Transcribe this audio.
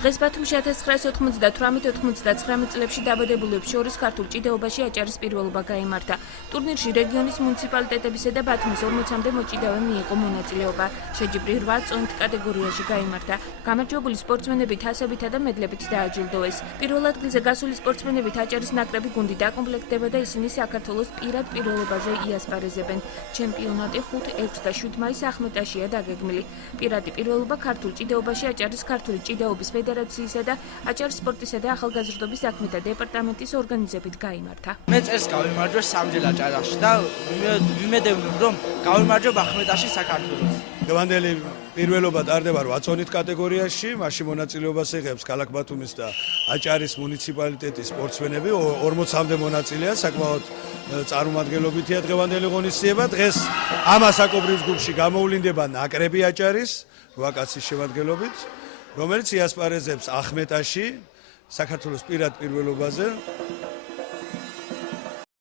დღეს ბათუმში 1998-99 წლებში დაბადებულებს შორის ქართულ ჭიდაობაში აჭარის პირველობა გაიმართა. ტურნირში რეგიონის მუნიციპალიტეტებისა და ბათუმის 40-მდე მოჭიდავე მიიღო მონაწილეობა. შეჯიბრი 8 წონით კატეგორიაში გაიმართა. გამარჯვებული სპორტსმენები თასებითა და მედლებით დააჯილდოეს. პირველ ადგილზე გასული სპორტსმენებით აჭარის ნაკრები გუნდი დაკომპლექტდება და ისინი საქართველოს პირად პირველობაზე იასპარეზებენ. ჩემპიონატი 5, 6 და 7 მაისს ახმეტაშია დაგეგმილი. პირადი პირველობა ქართულ ჭიდაობაში აჭარის ქართული ჭიდაობის ფედერაციისა და აჭარის სპორტისა და ახალგაზრდობის საქმეთა დეპარტამენტის ორგანიზებით გაიმართა. მე წელს გავიმარჯვე სამჯერ აჭარაში და ვიმედოვნებ რომ გავიმარჯვებ ახმეტაში საქართველოს. დღევანდელი პირველობა ტარდება 8 წონით კატეგორიაში, მასში მონაწილეობას იღებს ქალაქ ბათუმის და აჭარის მუნიციპალიტეტის სპორტსმენები, 40-მდე მონაწილეა, საკმაოდ წარმომადგენლობითია დღევანდელი ღონისძიება. დღეს ამ ასაკობრივ ჯგუფში გამოვლინდება ნაკრები აჭარის 8 კაცის შემადგენლობით, რომელიც იასპარეზებს ახმეტაში საქართველოს პირად პირველობაზე.